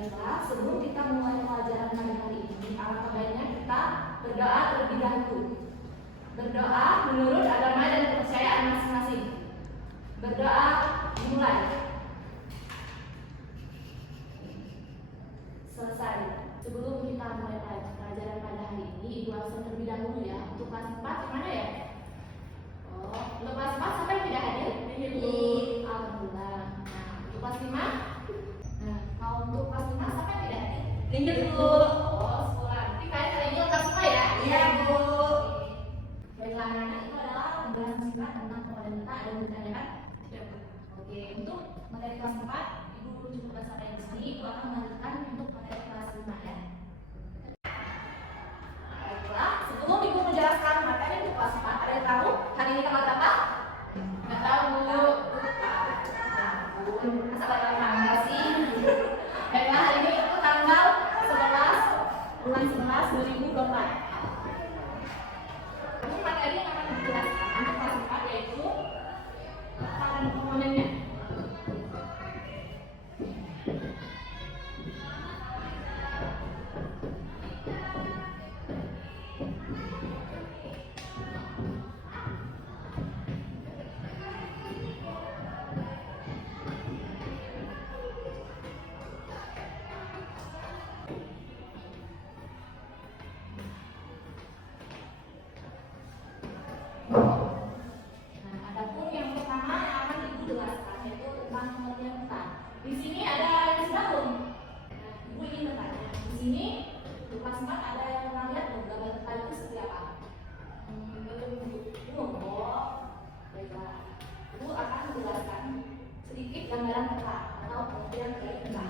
Baiklah, sebelum kita mulai pelajaran pada hari ini, alangkah baiknya kita berdoa terlebih dahulu. Berdoa menurut agama dan kepercayaan masing-masing. Berdoa dimulai. Selesai. Sebelum kita mulai pelajaran pada hari ini, Ibu absen terlebih dahulu ya. Untuk kelas 4 gimana ya? Oh, untuk kelas 4 sampai tidak hadir? Alhamdulillah. Nah, untuk kelas 5? Nah, kalau untuk kelas 5 sampai tidak hadir? Lanjut, Bu. Oh, sekolah. Nanti kalian hari ini lengkap semua ya? Iya, Bu. Baiklah, anak-anak, itu adalah pembahasan singkat tentang pemerintah dan bertanya kan? Ya, Bu. Oke, untuk materi kelas 4, Ibu cukup sampai di sini. Ibu akan melanjutkan untuk materi kelas 5 ya. Baiklah, sebelum Ibu menjelaskan materi untuk kelas 4, ada yang tahu hari ini tanggal berapa? Nggak tahu, Bu. Masa bakal tanggal sih? Baiklah, hari ini itu tanggal 11 bulan 11 2024. Ini materi yang akan dijelaskan untuk kelas 4 yaitu tataran komponennya. Adapun yang pertama yang akan Ibu jelaskan yaitu tentang pengertian peta. Di sini ada yang sudah belum? Nah, Ibu ingin bertanya. Di sini di kelas 4 ada yang pernah lihat belum gambar peta itu seperti apa? Belum. Oh, baiklah. Ibu akan menjelaskan sedikit gambaran peta atau pengertian dari peta.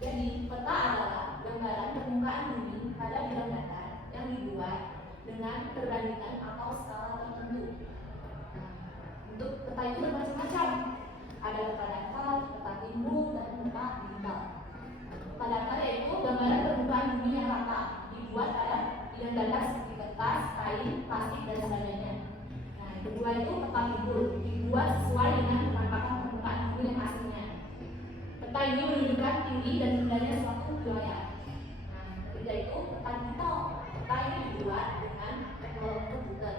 Jadi peta adalah gambaran permukaan bumi pada bidang datar yang dibuat dengan perbandingan atau skala tertentu. Nah, untuk peta itu bermacam-macam. Ada peta datar, peta timbul, dan peta bintang. Peta datar yaitu gambaran permukaan bumi yang rata, dibuat pada bidang datar seperti kertas, kain, plastik, dan sebagainya. Nah, yang kedua itu peta timbul, dibuat sesuai dengan penampakan permukaan bumi yang aslinya. Peta ini menunjukkan tinggi dan rendahnya suatu wilayah. Nah, ketiga itu peta digital. Peta ini dibuat dengan teknologi komputer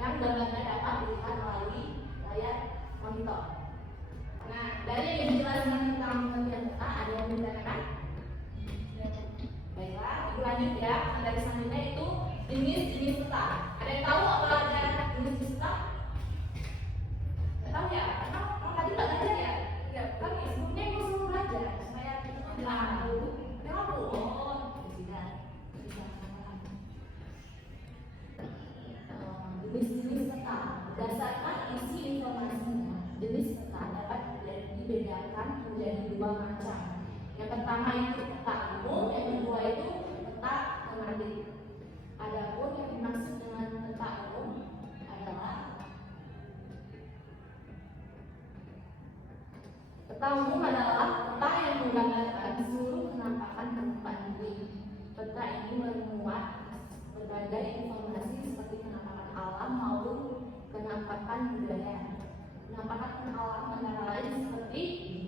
yang gambarnya dapat dilihat melalui layar monitor. Nah, dari yang dijelaskan tentang pengertian peta, ada yang ditanyakan? Baiklah, Ibu lanjut ya. Dari selanjutnya itu jenis-jenis peta. Ada yang tahu apa ada jenis-jenis peta? Nggak tahu ya? Karena tadi nggak belajar ya? Ya, kan ya, sebelumnya Ibu suruh belajar supaya tahu. Kenapa? Oh, tidak. Jenis-jenis peta berdasarkan isi informasinya. Jenis peta dapat dibedakan menjadi dua macam. Yang pertama itu peta umum, yang kedua itu peta tematik. Adapun yang dimaksud dengan peta umum adalah peta umum adalah peta yang menggambarkan seluruh penampakan permukaan bumi. Peta ini memuat berbagai informasi seperti penampakan alam maupun penampakan budaya. Penampakan alam antara lain seperti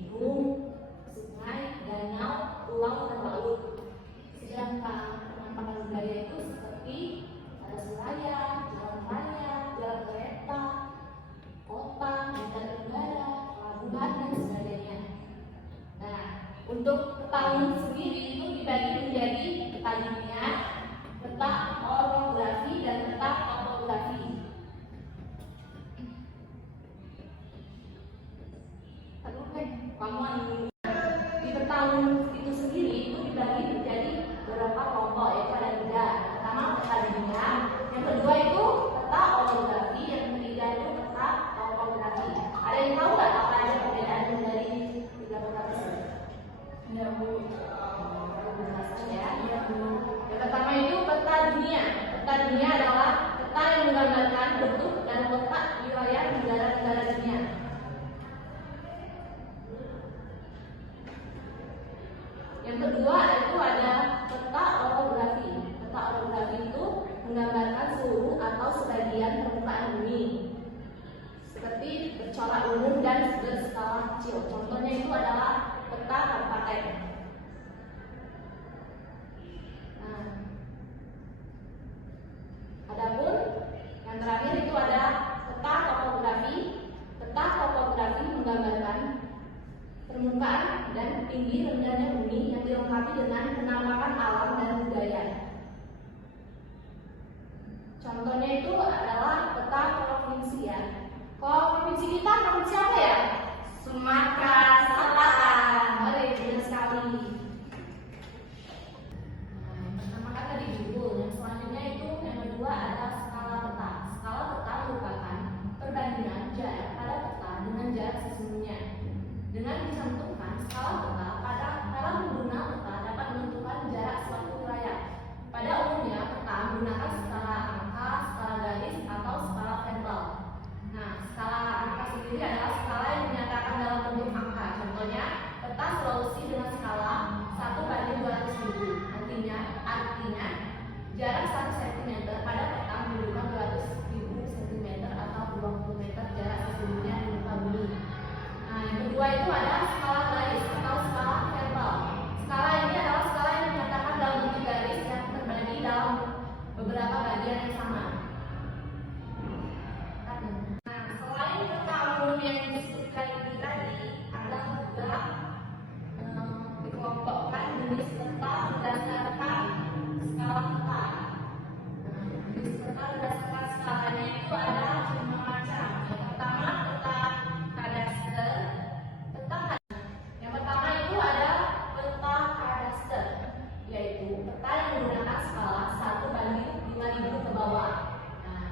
gunung, sungai, danau, pulau, dan laut. Sedangkan penampakan budaya itu seperti alas raya, jalan raya, jalan kereta, kota, hutan udara, pelabuhan, dan sebagainya. Nah, untuk peta umum sendiri itu dibagi menjadi peta diniah, peta orografi, dan peta topografi. Di peta umum itu sendiri itu dibagi menjadi beberapa kelompok, yaitu ada 3. Pertama peta diniah, yang kedua itu peta orografi, yang ketiga itu peta topografi. Ada yang tahu nggak apa aja perbedaan dari 3 peta tersebut? Ya, Bu. Ya. Yang pertama itu peta dunia. Peta dunia adalah peta yang menggambarkan bentuk dan letak wilayah negara-negara dunia. Yang kedua itu ada peta orografi. Peta orografi itu menggambarkan seluruh atau sebagian permukaan bumi, seperti bercorak umum dan berskala kecil. Contohnya itu adalah peta kabupaten. Nah, adapun yang terakhir itu ada peta topografi. Peta topografi menggambarkan permukaan dan tinggi rendahnya bumi yang dilengkapi dengan penampakan alam dan budaya. Contohnya itu adalah peta provinsian. Kalau provinsi kita provinsi apa ya? Sumatera Selatan. Boleh, benar sekali. Nah, yang pertama kan tadi judul. Yang selanjutnya itu yang kedua adalah skala peta. Skala peta merupakan perbandingan jarak pada peta dengan jarak sesungguhnya. Dengan dicantumkan skala peta pada pengguna peta dapat menentukan jarak suatu wilayah. Pada umumnya peta menggunakan skala angka, skala garis, atau skala verbal. Nah, skala angka sendiri adalah skala yang dinyatakan dalam bentuk angka. Contohnya, peta Sulawesi dengan skala 1/200.000. Artinya jarak 1 cm pada peta menunjukkan 200.000 cm atau 20 meter jarak sesungguhnya di muka bumi. Nah, yang kedua itu ada skala garis atau skala verbal. Skala ini adalah skala yang dinyatakan dalam bentuk garis yang terbagi dalam beberapa bagian yang sama. Nah, selain peta umum yang disebutkan ini tadi, ada juga dikelompokkan jenis peta berdasarkan skala peta. Jenis peta berdasarkan skalanya itu ada 5 macam. Yang pertama peta kadaster. Yang pertama itu ada peta kadaster, yaitu peta yang menggunakan skala 1/5000 ke bawah. Nah,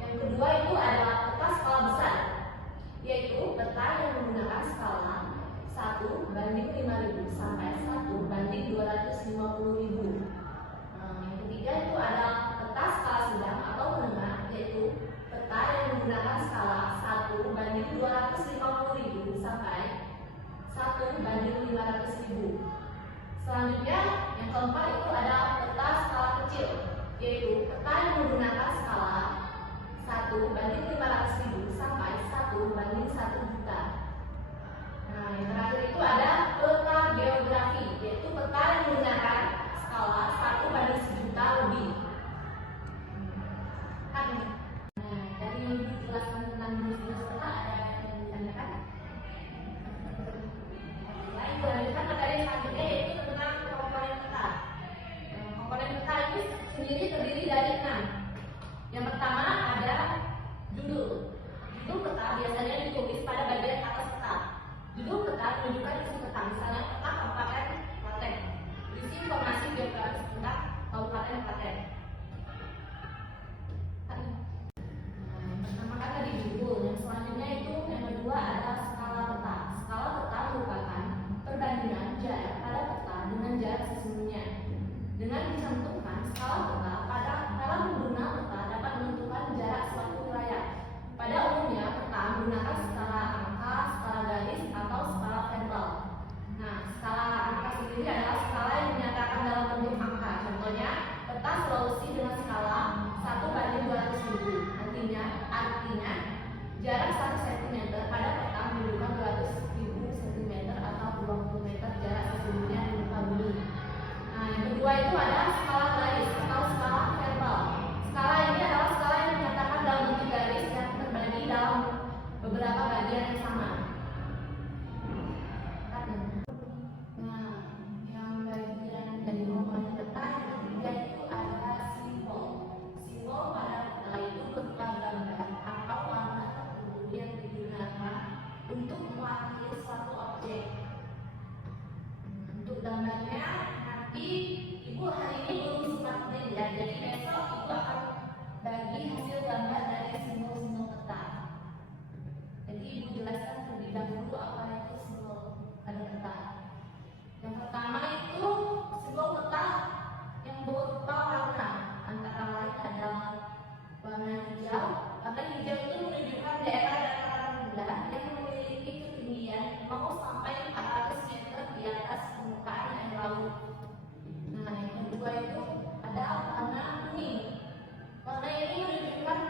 yang kedua itu ada peta skala besar, yaitu peta yang menggunakan skala 1/5000 sampai 1/250.000. Yang ketiga itu ada peta skala sedang atau menengah, yaitu peta yang menggunakan skala 1/250.000 sampai 1/500.000. Selanjutnya yang keempat itu ada peta skala kecil, yaitu peta yang menggunakan skala 1/500.000 sampai 1/1.000.000. Nah, yang terakhir itu ada peta geografi, yaitu peta yang menggunakan skala 1/1.000.000 lebih. Nah, dari penjelasan tentang jenis-jenis peta ada yang ditanyakan? Lain lanjutkan materi selanjutnya yaitu tentang komponen peta. Komponen peta ini sendiri terdiri dari 6. Yang pertama ada judul. Judul peta biasanya ditulis pada bagian atas peta. Judul peta menunjukkan isi peta, misalnya peta Kabupaten Klaten. Berisi informasi geografis tentang Kabupaten Klaten. Yang pertama kan tadi judul. Yang selanjutnya itu yang kedua adalah skala peta. Skala peta merupakan perbandingan jarak pada peta dengan jarak sesungguhnya. Dengan dicantumkan skala peta pada pengguna peta dapat menentukan jarak suatu wilayah. Pada umumnya peta menggunakan skala angka, skala garis, atau skala verbal. Nah, skala angka sendiri adalah skala yang dinyatakan dalam bentuk angka. Contohnya, peta Sulawesi dengan skala 1/200.000. Artinya jarak 1 cm pada peta menunjukkan 200.000 cm atau 20 meter jarak sesungguhnya di muka bumi. Nah, yang kedua itu ada skala garis atau skala verbal. Skala ini adalah skala yang dinyatakan dalam bentuk garis yang terbagi dalam beberapa bagian yang sama. Nah, yang bagian dari komponen peta yang ketiga itu ada simbol. Simbol pada peta itu berupa gambar atau warna tertentu yang digunakan untuk mewakili suatu objek. Untuk gambarnya nanti Ibu hari ini belum sempat belajar, jadi besok Ibu akan bagi hasil gambar dari simbol-simbol peta. Jadi Ibu jelaskan terlebih dahulu apa itu simbol pada peta. Yang pertama itu simbol peta yang berupa warna, antara lain adalah warna hijau. Warna hijau itu menunjukkan daerah dataran rendah yang memiliki ketinggian 0 sampai 400 meter di atas permukaan air laut. Nah, yang kedua itu ada warna kuning. Warna ini menunjukkan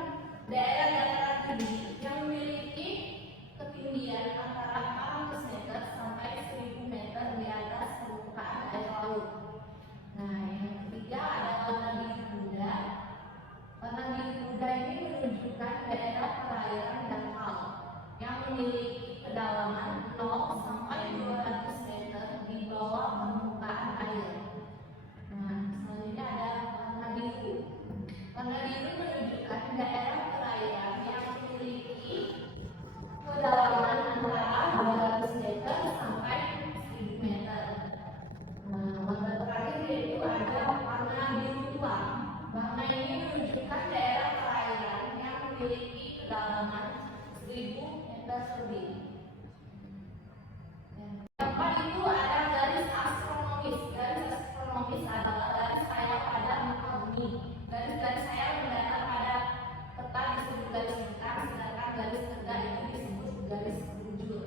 ketinggian antara 400 meter sampai 1000 meter di atas permukaan air laut. Nah, yang ketiga ada warna biru muda. Warna biru muda ini menunjukkan daerah perairan dangkal yang memiliki kedalaman 0 sampai 200 meter di bawah permukaan air. Nah, selanjutnya ada warna biru. Warna biru menunjukkan daerah perairan yang memiliki kedalaman antara 200 meter sampai 1000 meter. Nah, warna terakhir yaitu ada warna biru tua. Warna ini menunjukkan daerah perairan yang memiliki kedalaman 1000 meter lebih. Yang keempat itu ada garis astronomis. Garis astronomis adalah garis sayap pada muka bumi. Garis-garis sayap mendatar pada peta disebut garis hitam, sedangkan garis tegak itu disebut garis bujur.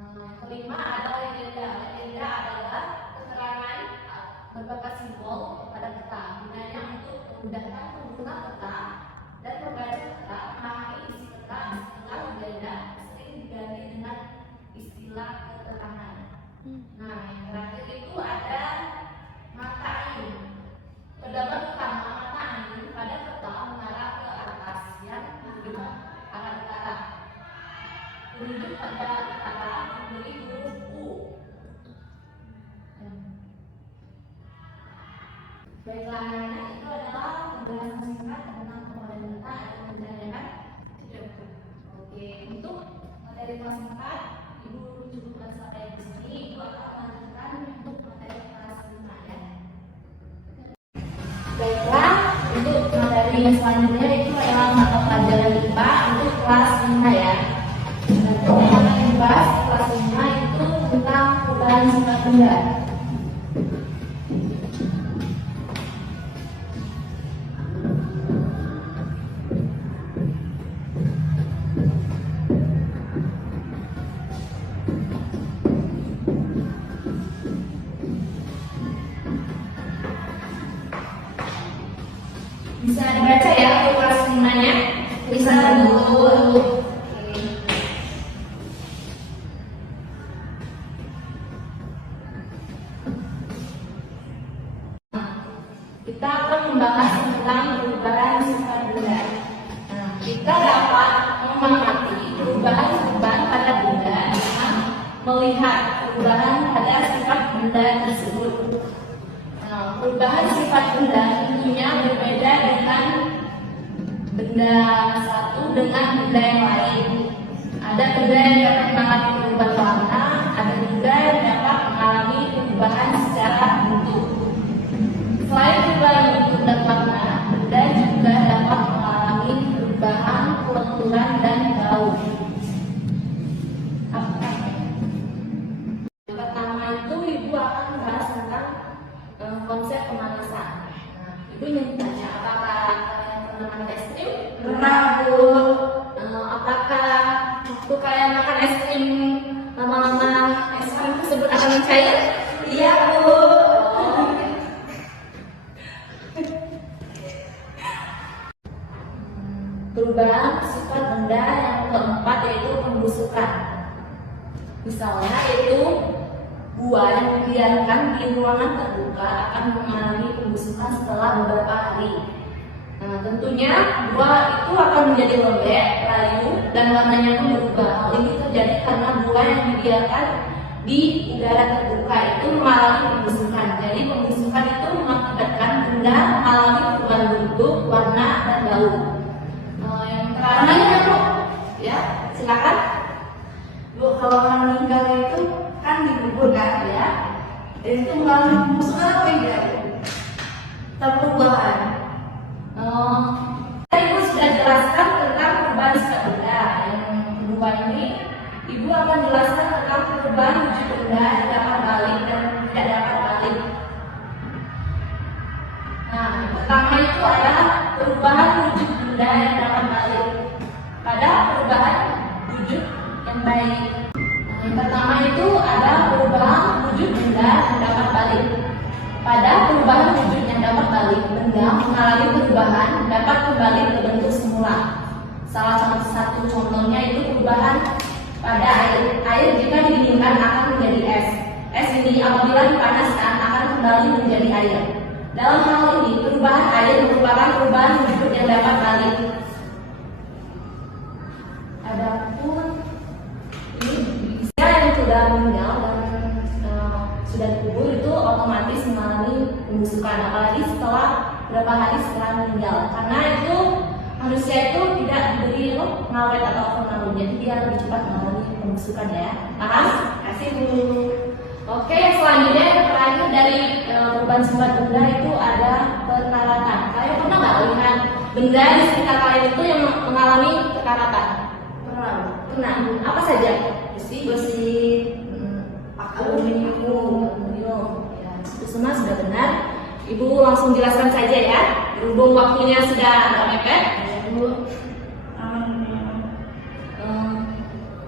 Yang kelima ada legenda. Legenda adalah keterangan berbagai simbol pada peta. Gunanya untuk memudahkan pengguna peta dan pembaca peta memahami isi peta. Istilah legenda sering diganti dengan istilah keterangan. Nah, yang terakhir itu ada mata angin. Terdapat utama mata angin pada peta mengarah ke atas yang menunjukkan arah utara. Penunjuk pada utara memberi huruf U. Baiklah, anak-anak, itu adalah penjelasan singkat tentang pemerintah dan menjalankan hidup. Oke, untuk materi kelas 4, Ibu cukup sampai di sini. Ibu akan melanjutkan untuk materi kelas 5 ya. Baiklah, untuk materi yang selanjutnya itu adalah mata pelajaran IPA untuk kelas 5 ya. Dan yang akan dibahas kelas 5 itu tentang perubahan sifat benda. Bisa dibaca ya untuk kelas 5-nya. Bisa dulu. Kita akan membahas tentang perubahan sifat benda. Nah, kita dapat mengamati perubahan pada benda dengan melihat perubahan pada sifat benda tersebut. Nah, perubahan sifat benda tentunya berbeda dengan benda satu dengan benda yang lain. Ada benda yang dapat mengalami perubahan warna, ada juga yang dapat mengalami perubahan secara bentuk. Selain perubahan bentuk dan warna, benda juga dapat mengalami perubahan lenturan dan bau. Yang pertama itu Ibu akan membahas tentang konsep pemanasan. Nah, Ibu ingin bertanya, apakah kalian pernah makan es krim? Pernah, Bu. Apakah waktu kalian makan es krim lama-lama es krim tersebut akan mencair? Iya, Bu. Perubahan sifat benda yang keempat yaitu pembusukan. Misalnya yaitu buah yang dibiarkan di ruangan terbuka akan mengalami pembusukan setelah beberapa hari. Nah, tentunya buah itu akan menjadi lembek, layu, dan warnanya pun berubah. Hal ini terjadi karena buah yang dibiarkan di udara terbuka itu mengalami pembusukan. Jadi pembusukan itu mengakibatkan benda mengalami perubahan bentuk, warna, dan bau. Yang terakhir Bu, ya silakan. Bu, kalau orang meninggal itu kan dikubur kan ya. Itu mengalami pembusukan apa ya, Bu? Atau perubahan? Ibu sudah jelaskan tentang perubahan sifat benda. Yang kedua ini, Ibu akan jelaskan tentang perubahan wujud benda yang dapat balik dan tidak dapat balik. Nah, yang pertama itu adalah perubahan wujud benda yang dapat balik pada perubahan wujud yang baik. Nah, yang pertama itu ada perubahan wujud benda yang dapat balik. Pada perubahan wujud yang dapat balik, benda mengalami perubahan dapat kembali ke bentuk semula. Salah satu contohnya itu perubahan pada air jika didinginkan akan menjadi es. Es ini apabila dipanaskan akan kembali menjadi air. Dalam hal ini, perubahan air merupakan perubahan wujud yang dapat balik. Adapun ini yang sudah meninggal dan sudah dikubur itu otomatis mengalami pembusukan, apalagi setelah beberapa hari setelah meninggal. Karena itu manusia itu tidak diberi pengawet atau formalin, jadi dia lebih cepat mengalami pembusukan ya. Paham? Kasih dulu. Oke, selanjutnya yang terakhir dari perubahan sifat benda itu ada kekaratan. Kalian pernah nggak lihat benda di sekitar kalian itu yang mengalami kekaratan? Pernah. Apa saja? Besi, aluminium. Ya, itu semua sudah benar. Ibu langsung jelaskan saja ya. Berhubung waktunya sudah agak mepet.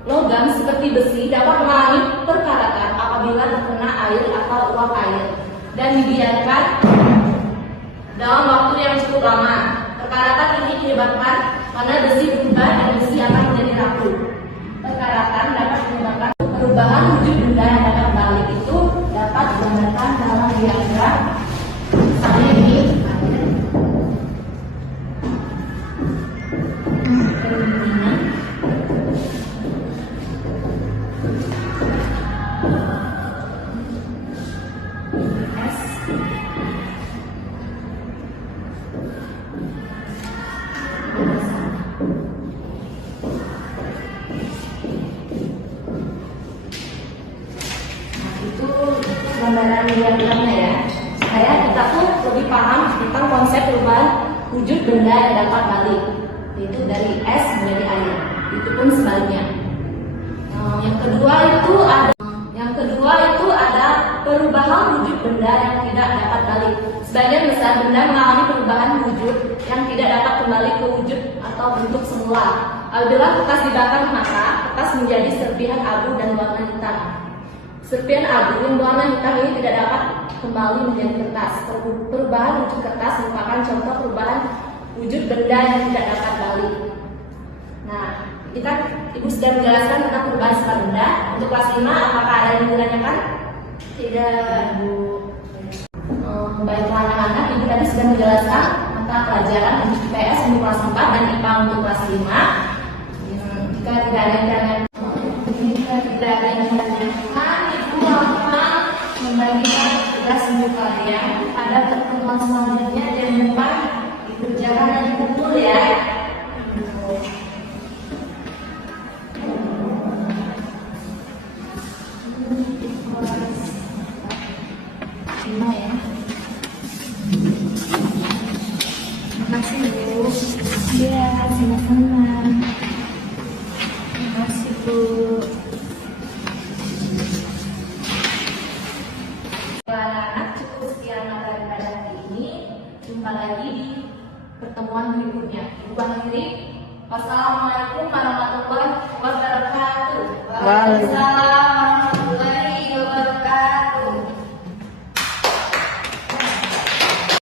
Logam seperti besi dapat mengalami perkaratan apabila terkena air atau uap air dan dibiarkan dalam waktu yang cukup lama. Perkaratan ini menyebabkan karena besi berubah dan besi akan menjadi rapuh. Perkaratan dapat menyebabkan perubahan wujud benda yang dapat balik itu dapat digambarkan dalam diagram. Misalnya ini gambaran diagramnya ya, supaya kita tuh lebih paham tentang konsep perubahan wujud benda yang dapat balik, yaitu dari es menjadi air. Itu pun sebaliknya. Yang kedua itu ada perubahan wujud benda yang tidak dapat balik. Sebagian besar benda mengalami perubahan wujud yang tidak dapat kembali ke wujud atau bentuk semula. Apabila kertas dibakar maka kertas menjadi serpihan abu dan warna hitam. Serpihan abu yang berwarna hitam ini tidak dapat kembali menjadi kertas. Perubahan wujud kertas merupakan contoh perubahan wujud benda yang tidak dapat balik. Nah, kita Ibu sudah menjelaskan tentang perubahan sifat benda. Untuk kelas 5, apakah ada yang ditanyakan? Tidak, Bu. Baiklah anak-anak, Ibu tadi sudah menjelaskan tentang pelajaran untuk IPS untuk kelas 4 dan IPA untuk kelas 5. Jika tidak ada yang ditanyakan, Ibu akan membagikan tugas untuk kalian pada pertemuan selanjutnya. Jangan lupa dikerjakan dan dikumpul ya. Ya. Terima kasih Bu. Iya, sama-sama. Terima kasih Bu. Anak-anak, cukup sekian daripada hari ini. Jumpa lagi di pertemuan berikutnya. Ibu akhiri. Wassalamualaikum warahmatullahi wabarakatuh. Waalaikumsalam.